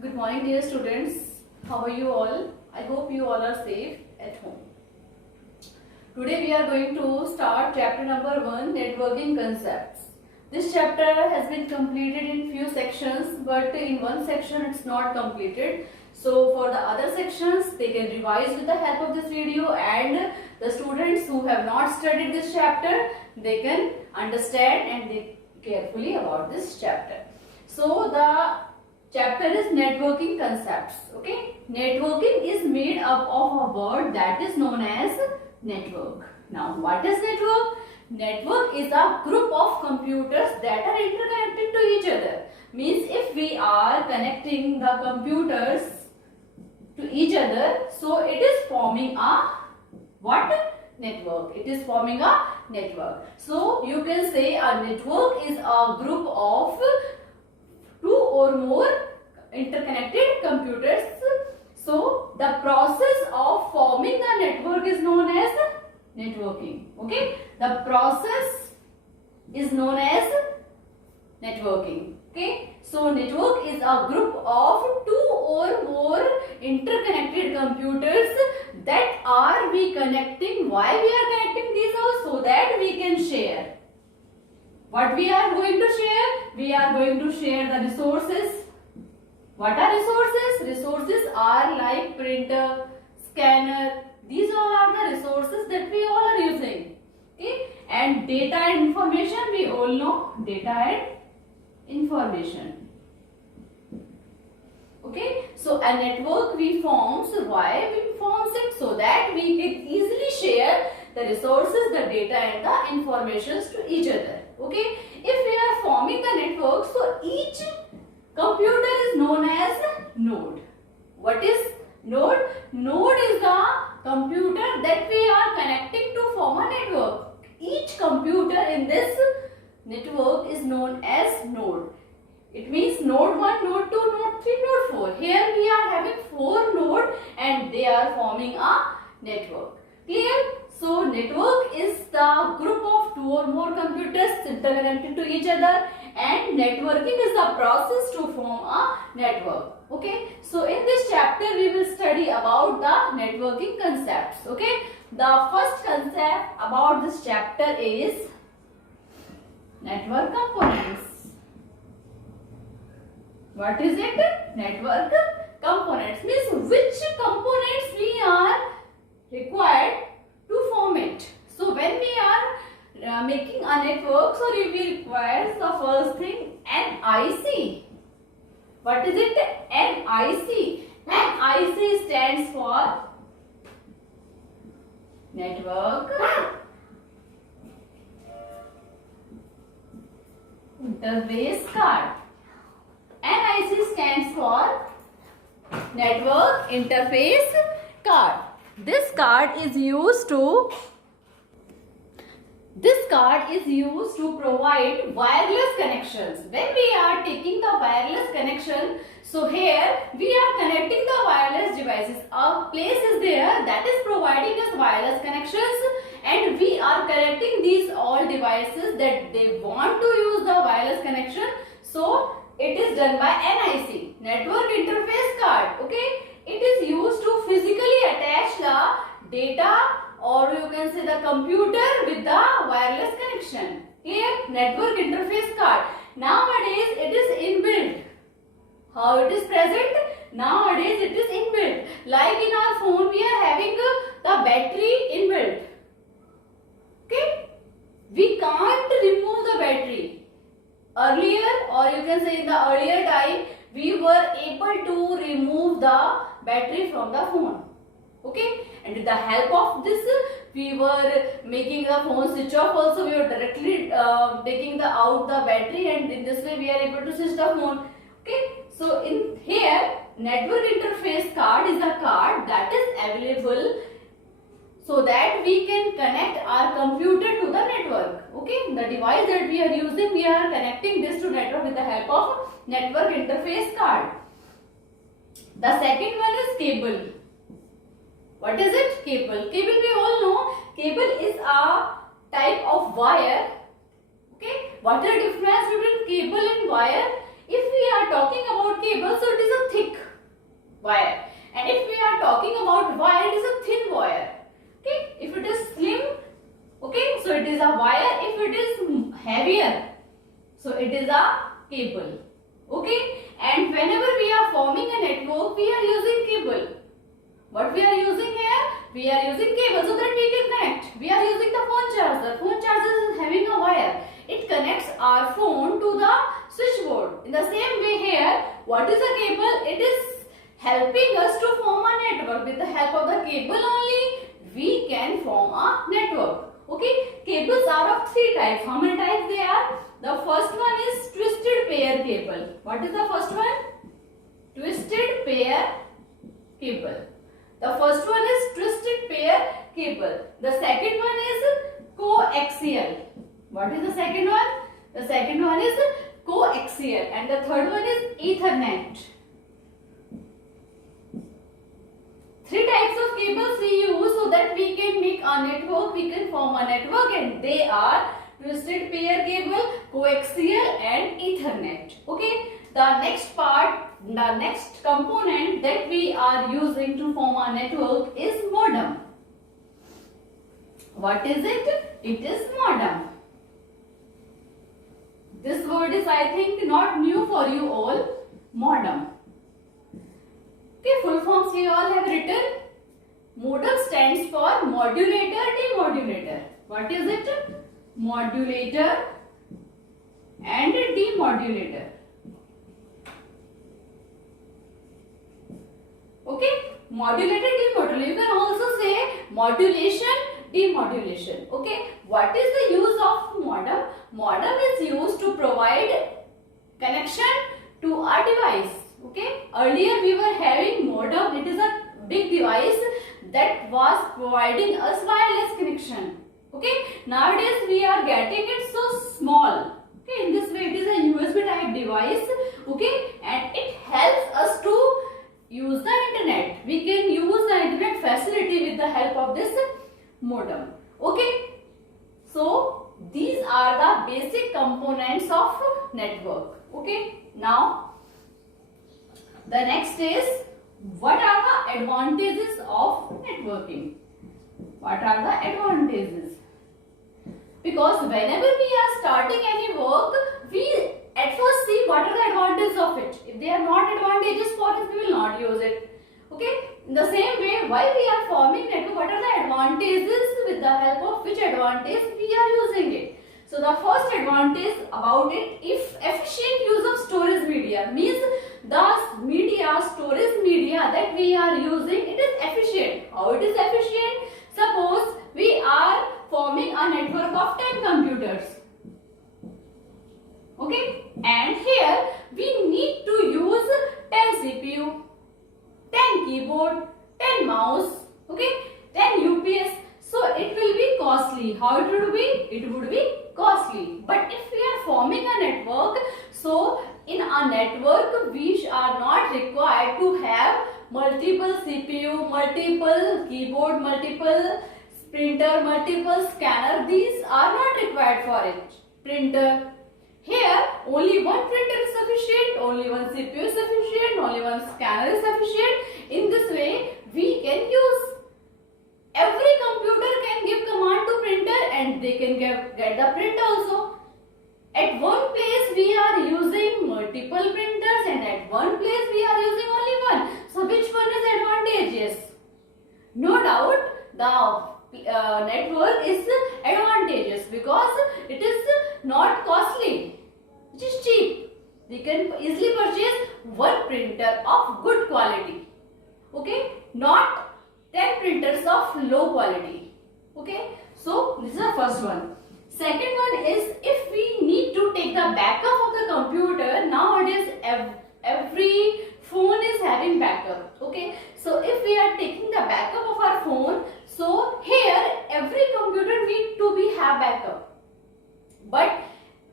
Good morning, dear students. How are you all? I hope you all are safe at home. Today we are going to start chapter number 1, networking concepts. This chapter has been completed in few sections, but in one section it's not completed. So for the other sections, they can revise with the help of this video, and the students who have not studied this chapter, they can understand and think carefully about this chapter. So the chapter is networking concepts. Okay, networking is made up of a word that is known as network. Now, what is network? Network is a group of computers that are interconnected to each other. Means if we are connecting the computers to each other, so it is forming a what? Network. It is forming a network. So you can say a network is a group of two or more interconnected computers. So the process of forming the network is known as networking. Okay, the process is known as networking. Okay, so network is a group of two or more interconnected computers that are we connecting. Why we are connecting these all? So that we can share. What we are going to share? We are going to share the resources. What are resources? Resources are like printer, scanner. These all are the resources that we all are using. Okay? And data and information, we all know data and information. Okay? So a network we form. So why we forms it? So that we can easily share the resources, the data and the informations to each other. Okay, if we are forming the network, so each computer is known as node. What is node? Node is the computer that we are connecting to form a network. Each computer in this network is known as node. It means node 1, node 2, node 3, node 4. Here we are having 4 nodes and they are forming a network. Clear? So network is the group of two or more computers interconnected to each other, and networking is the process to form a network. Okay, so in this chapter we will study about the networking concepts. Okay, the first concept about this chapter is network components. What is it? Network components means which components we are required to form it. So when we are making a network, so we require the first thing NIC. What is it? NIC. NIC stands for network interface card. NIC stands for network interface card. This card is used to provide wireless connections. When we are taking the wireless connection, so here we are connecting the wireless devices. A place is there that is providing us wireless connections, and we are connecting these all devices that they want to use the wireless connection. So it is done by NIC, network interface card. Okay. It is used to physically attach the data, or you can say the computer with the wireless connection. Clear? Network interface card. Nowadays it is inbuilt. How it is present? Nowadays it is inbuilt. Like in our phone we are having the battery inbuilt. Okay? We can't remove the battery. Earlier, or you can say in the earlier time, we were able to remove the battery from the phone. Okay, and with the help of this, we were making the phone switch off. Also, we were directly taking out the battery, and in this way we are able to switch the phone. Okay, so in here, network interface card is a card that is available so that we can connect our computer to the network. Okay, the device that we are using, we are connecting this to network with the help of network interface card. The second one is cable. What is it? Cable. Cable, we all know, cable is a type of wire. Okay, what is the difference between cable and wire? If we are talking about cable, so it is a thick wire, and if we are talking about wire, it is a thin wire. Okay, if it is slim, okay, so it is a wire. If it is heavier, so it is a cable. Okay, and whenever we are forming a network, we are using cable. What we are using here? We are using cable so that we can connect. We are using the phone charger. Phone charger is having a wire. It connects our phone to the switchboard. In the same way here, what is a cable? It is helping us to form a network. With the help of the cable only, we can form a network. Okay, cables are of three types. How many types they are? The first one is twisted pair cable. What is the first one? Twisted pair cable. The first one is twisted pair cable. The second one is coaxial. What is the second one? The second one is coaxial, and the third one is Ethernet. Three types of cables we use so that we can make a network, we can form a network, and they are twisted pair cable, coaxial and Ethernet. Okay, the next part, the next component that we are using to form a network is modem. What is it? It is modem. This word is, I think, not new for you all. Modem. Okay, full forms we all have written. Modem stands for modulator, demodulator. What is it? Modulator and demodulator. Okay, modulator, demodulator. You can also say modulation, demodulation. Okay, what is the use of modem? Modem is used to provide connection to our device. Okay, earlier we were having modem. It is a big device that was providing us wireless connection. Okay, nowadays we are getting it so small. Okay, in this way it is a USB type device. Okay, and it helps us to use the internet. We can use the internet facility with the help of this modem. Okay, so these are the basic components of network. Okay, now the next is, what are the advantages of networking? What are the advantages? Because whenever we are starting any work, we at first see what are the advantages of it. If they are not advantageous for us, we will not use it. Okay. In the same way, while we are forming network, what are the advantages, with the help of which advantage we are using it? So the first advantage about it, if efficient use of storage media, means the media, storage media that we are using, it is efficient. How it is efficient? Suppose we are forming a network of 10 computers. Okay, and here we need to use 10 CPU, 10 keyboard, 10 mouse, okay, 10 UPS. So it will be costly. How it would be? It would be costly. But if we are forming a network, so in a network we are not required to have multiple CPU, multiple keyboard, multiple printer, multiple scanner. These are not required for it. Printer. Here only one printer is sufficient, only one CPU is sufficient, only one scanner is sufficient. In this way we can use. Every computer can give command to printer and they can get the print also. At one place we are using multiple printers and at one place we are using only one. So which one is advantageous? No doubt the network is advantageous because it is not costly. It is cheap. We can easily purchase one printer of good quality. Okay, not 10 printers of low quality. Okay, so this is the first one. Second one is, if we need to take the backup of the computer, nowadays every phone is having backup. Okay, so if we are taking the backup of our phone, so here every computer need to be have backup. But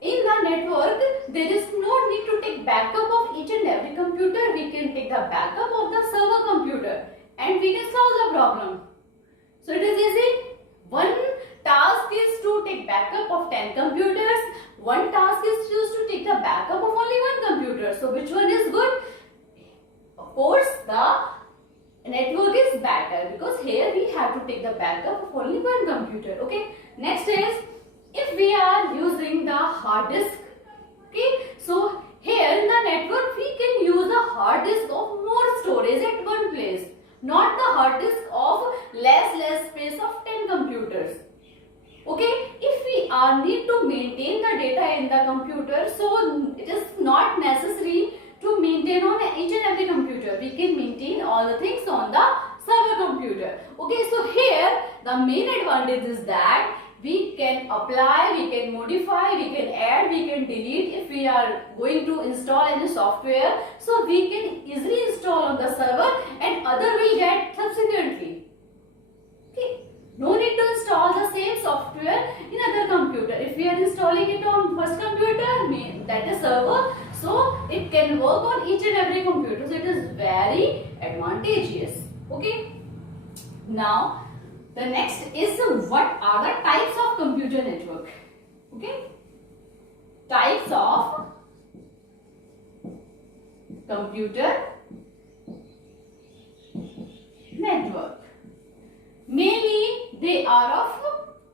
in the network there is no need to take backup of each and every computer. We can take the backup of the server computer and we can solve the problem. So it is easy. One task is to take backup of 10 computers. One task is used to take the backup of only one computer. So which one is good? Of course, the network is better, because here we have to take the backup of only one computer. Okay. Next is, if we are using the hard disk. Okay. So here in the network we can use a hard disk of more storage at one place, not the hard disk of less space of 10 computers. Okay, if we need to maintain the data in the computer, so it is not necessary to maintain on each and every computer. We can maintain all the things on the server computer. Okay, so here the main advantage is that we can apply, we can modify, we can add, we can delete. If we are going to install any software, so we can easily install on the server and other will get subsequently. Okay. No need to install the same software in other computer. If we are installing it on first computer, that is server, so it can work on each and every computer. So it is very advantageous. Okay. Now the next is, what are the types of computer network? Okay. Types of computer network. Mainly they are of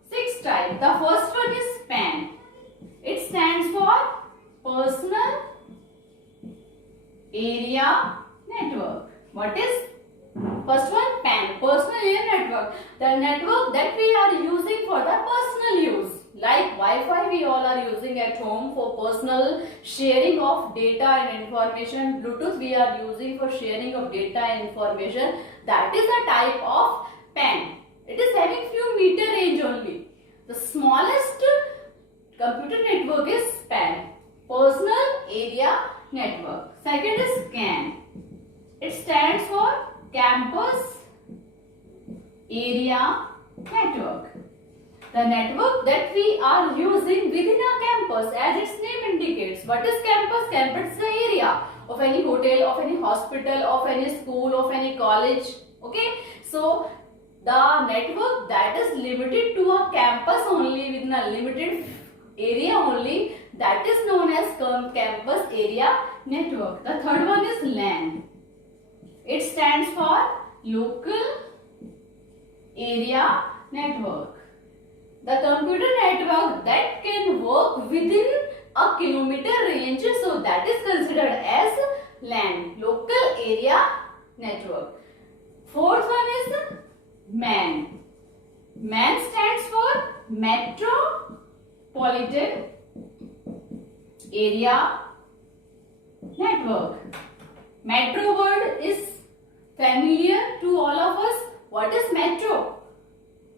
6 types. The first one is PAN. It stands for Personal Area Network. What is first one? PAN, Personal Area Network. The network that we are using for the personal use. Like Wi-Fi we all are using at home for personal sharing of data and information. Bluetooth we are using for sharing of data and information. That is a type of PAN. It is having few meter range only. The smallest computer network is PAN, Personal Area Network. Second is CAN. It stands for Campus Area Network. The network that we are using within a campus, as its name indicates. What is campus? Campus is the area of any hotel, of any hospital, of any school, of any college. Okay. So the network that is limited to a campus only, within a limited area only, that is known as Campus Area Network. The third one is LAN. It stands for Local Area Network. The computer network that can work within a kilometer range, so that is considered as LAN, Local Area Network. Fourth one is MAN. MAN stands for Metropolitan Area Network. Metro word is familiar to all of us. What is metro?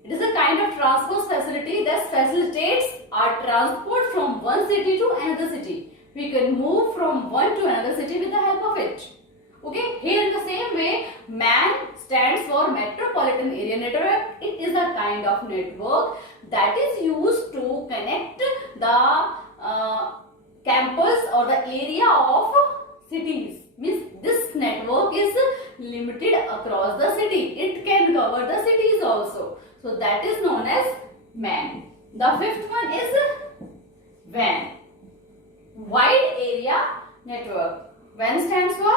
It is a kind of transport facility that facilitates our transport from one city to another city. We can move from one to another city with the help of it. Okay, here in the same way, MAN stands for Metropolitan Area Network. It is a kind of network that is used to connect the campus or the area of cities. Means this network is limited across the city. It can cover the cities also. So that is known as MAN. The fifth one is WAN, Wide Area Network. WAN stands for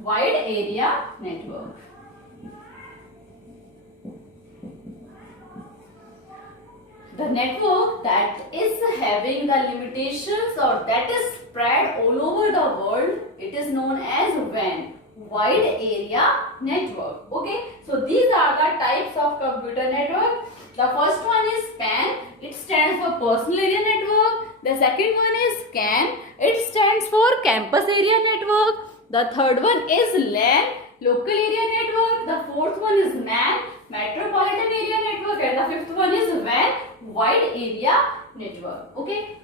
Wide Area Network. The network that is having the limitations or that is spread all over the world, it is known as WAN, Wide Area Network. Okay, so these are the types of computer network. The first one is PAN. It stands for Personal Area Network. The second one is CAN. It stands for Campus Area Network. The third one is LAN, Local Area Network. The fourth one is MAN, Metropolitan Area Network. And the fifth one is WAN, Wide Area Network. Okay.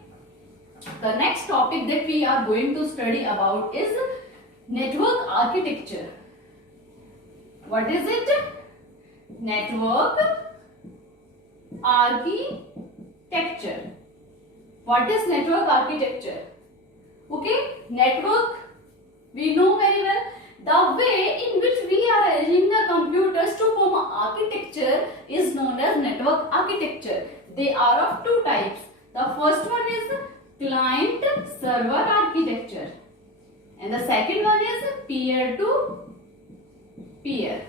The next topic that we are going to study about is network architecture. What is it? Network architecture. What is network architecture? Okay, network, we know very well the way in which we are arranging the computers to form an architecture is known as network architecture. They are of two types. The first one is client server architecture. and the second one is peer to peer.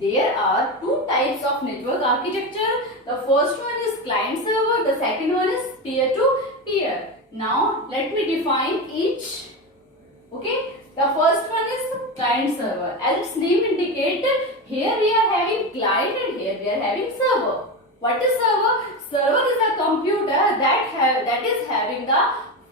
There are two types of network architecture. The first one is client server, the second one is peer to peer. Now let me define each. Okay, the first one is client server. As its name indicates, here we are having client and here we are having server. What is server? Server is a computer that is having the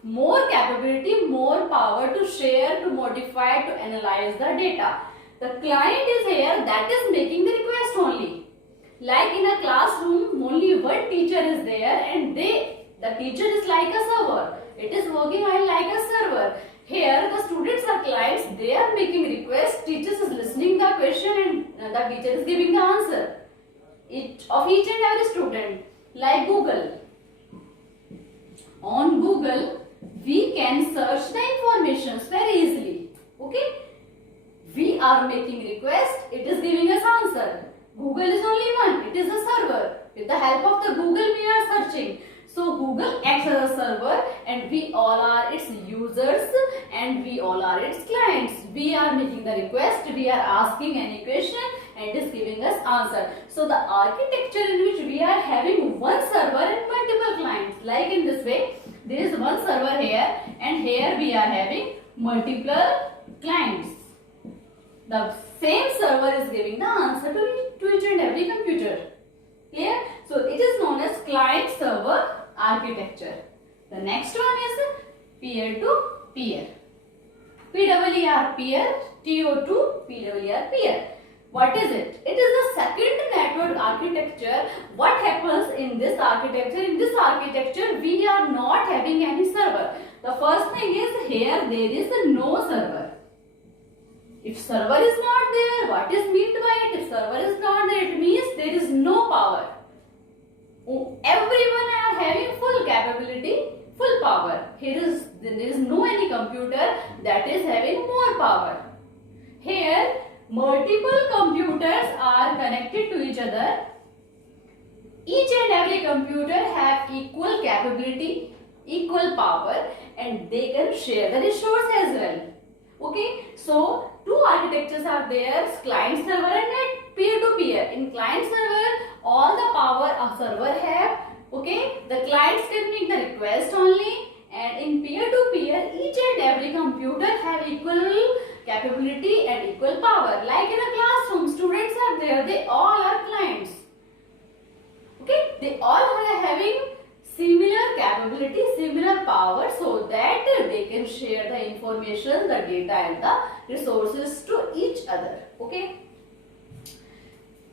more capability, more power to share, to modify, to analyze the data. The client is here that is making the request only. Like in a classroom, only one teacher is there and the teacher is like a server. It is working like a server. Here the students are clients, they are making requests, teachers is listening the question and the teacher is giving the answer of each and every student. Like Google. On Google, we can search the information very easily. Okay? We are making request, it is giving us answer. Google is only one, it is a server. With the help of the Google, we are searching. So Google acts as a server and we all are its users and we all are its clients. We are making the request, we are asking any question and it is giving us answer. So the architecture in which we are having one server and multiple clients. Like in this way, there is one server here and here we are having multiple clients. The same server is giving the answer to each and every computer. Clear? So it is known as client-server architecture. The next one is peer-to-peer. PER peer, TO2 PER peer. What is it? It is the second network architecture. What happens in this architecture? In this architecture, we are not having any server. The first thing is here there is no server. If server is not there, what is meant by it? If server is not there, it means there is no power. Everyone are having full capability, full power. There is no any computer that is having more power. Here, multiple computers are connected to each other. Each and every computer have equal capability, equal power, and they can share the resource as well. Okay, so two architectures are there, client server and peer-to-peer. In client server, all the power a server have. Okay, the clients can make the request only, and in peer-to-peer, each and every computer have equal capability and equal power. Like in a classroom, students are there, they all are clients. Okay, they all are having similar capability, similar power, so that they can share the information, the data and the resources to each other. Okay.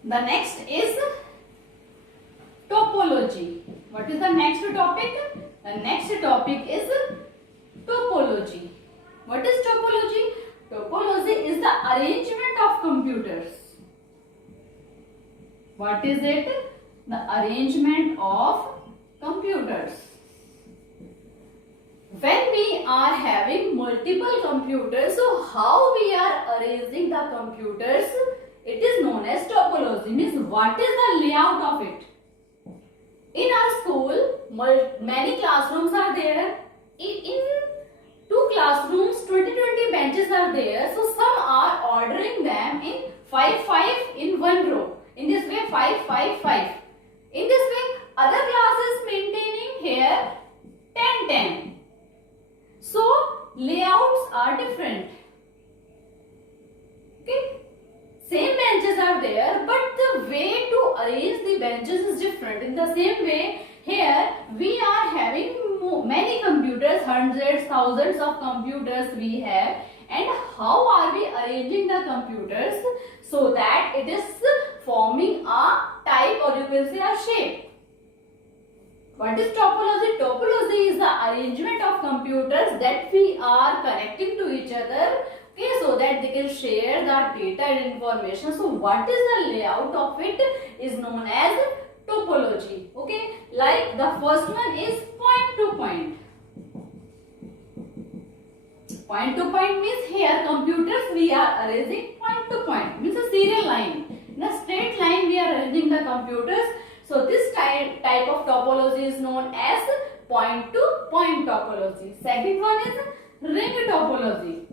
The next is topology. What is the next topic? The next topic is topology. What is topology? Topology is the arrangement of computers. What is it? The arrangement of computers. When we are having multiple computers, so how we are arranging the computers, it is known as topology. Means what is the layout of it? In our school, many classrooms are there. In two classrooms, 20 benches are there. So some are ordering them in 5 in one row. In this way, 5. In this way, other classes maintaining here 10. So layouts are different. Okay. Same benches are there, but the way to arrange the benches is different. In the same way, here we are having many computers, hundreds, thousands of computers we have. And how are we arranging the computers so that it is forming a type, or you can say a shape? What is topology? Topology is the arrangement of computers that we are connecting to each other, okay, so that they can share the data and information. So what is the layout of it is known as topology. Okay, like the first one is point to point. Point to point means here computers we are arranging point to point, means a serial line. In a straight line we are arranging the computers. So this type of topology is known as point to point topology. Second one is ring topology.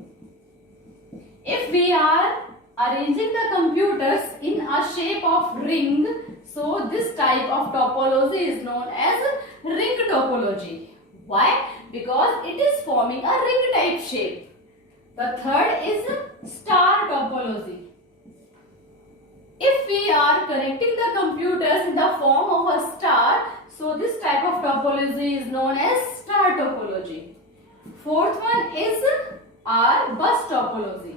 If we are arranging the computers in a shape of ring, so this type of topology is known as ring topology. Why? Because it is forming a ring type shape. The third is star topology. If we are connecting the computers in the form of a star, so this type of topology is known as star topology. Fourth one is our bus topology.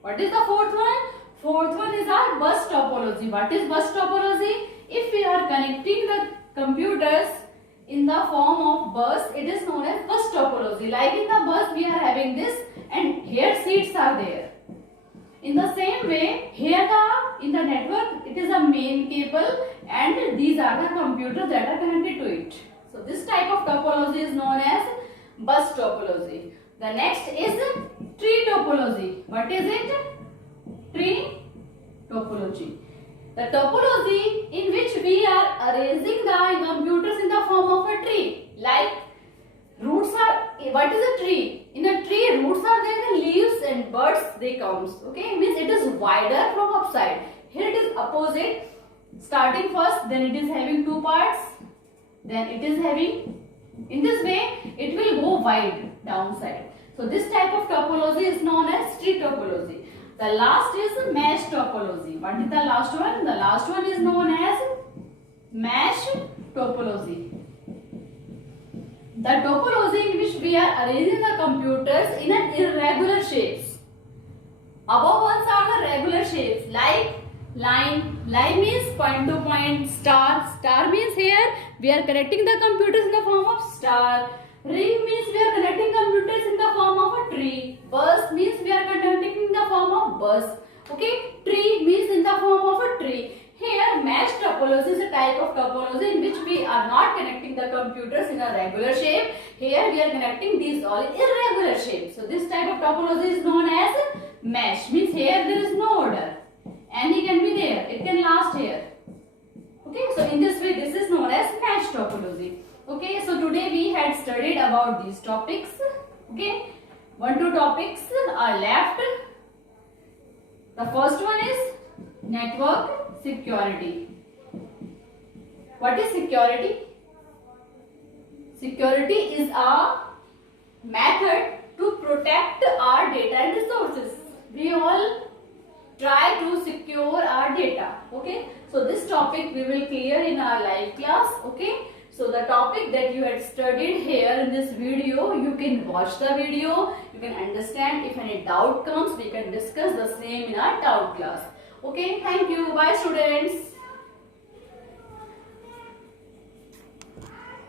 What is the fourth one? Fourth one is our bus topology. What is bus topology? If we are connecting the computers in the form of bus, it is known as bus topology. Like in the bus we are having this and here seats are there. In the same way, here in the network it is a main cable and these are the computers that are connected to it. So this type of topology is known as bus topology. The next is tree topology. What is it? Tree topology. The topology in which we are arranging the computers in the form of a tree. Like roots are, what is a tree? In a tree, roots are there, the leaves and buds they comes. Okay, means it is wider from upside. Here it is opposite. Starting first, then it is having two parts. Then it is having, in this way, it will go wide downside. So this type of topology is known as tree topology. The last is mesh topology. What is the last one? The last one is known as mesh topology. The topology in which we are arranging the computers in an irregular shapes. Above ones are the regular shapes like line. Line means point to point. Star. Star means here we are connecting the computers in the form of star. Ring means we are connecting computers in the form of a tree. Bus means we are connecting in the form of bus. Okay. Tree means in the form of a tree. Here mesh topology is a type of topology in which we are not connecting the computers in a regular shape. Here we are connecting these all in irregular shapes. So this type of topology is known as mesh. Means here there is no order. Any can be there. It can last here. Okay. So in this way this is known as mesh topology. Okay. So today we had studied about these topics. Okay. 1-2 topics are left. The first one is network security. What is security? Security is a method to protect our data and resources. We all try to secure our data. Okay. So this topic we will clear in our live class. Okay. So the topic that you had studied here in this video, you can watch the video. You can understand. If any doubt comes, we can discuss the same in our doubt class. Okay, thank you. Bye students.